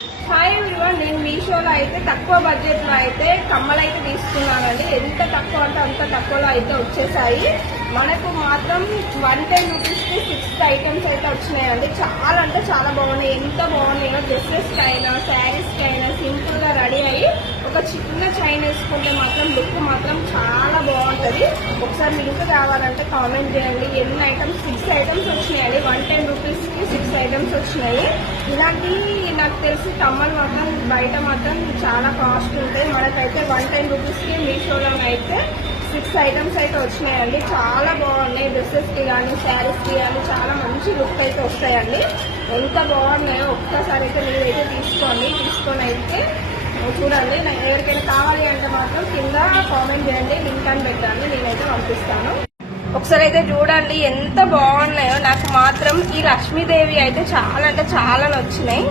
Hi everyone, నేను మీషోలో అయితే తక్కువ బడ్జెట్లో అయితే కమ్మలు అయితే తీసుకున్నానండి. ఎంత తక్కువ అంటే అంత తక్కువలో అయితే వచ్చేసాయి. మనకు మాత్రం 110 రూపీస్కి 6 ఐటమ్స్ అయితే వచ్చినాయండి. చాలా అంటే చాలా బాగున్నాయి. ఎంత బాగున్నాయో డ్రెస్సెస్కి అయినా శారీస్కి అయినా సింపుల్గా రెడీ అయ్యి ఒక చిన్న చైన్ వేసుకుంటే మాత్రం లుక్ మాత్రం చాలా బాగుంటుంది. ఒకసారి లింక్ కావాలంటే కామెంట్ చేయండి. ఎన్ని ఐటమ్స్ 6 ఐటమ్స్ వచ్చినాయండి. 110 రూపీస్కి 6 ఐటమ్స్ వచ్చినాయి. ఇలాంటి నాకు తెలిసి కమ్మలు మాత్రం బయట మాత్రం చాలా కాస్ట్ ఉంటాయి. మనకైతే 110 రూపీస్కి మీషోలో అయితే 6 ఐటమ్స్ అయితే వచ్చినాయండి. చాలా బాగున్నాయి. డ్రెస్సెస్కి కానీ శారీస్కి కానీ చాలా మంచి లుక్ అయితే వస్తాయండి. ఎంత బాగున్నాయో ఒక్కసారి అయితే మీరైతే తీసుకొని అయితే చూడండి. ఎవరికైనా కావాలి అంటే మాత్రం కింద కామెంట్ చేయండి, లింక్ అని పెట్టండి, నేనైతే పంపిస్తాను. ఒకసారి అయితే చూడండి ఎంత బాగున్నాయో. నాకు మాత్రం ఈ లక్ష్మీదేవి అయితే చాలా అంటే చాలా నచ్చినాయి.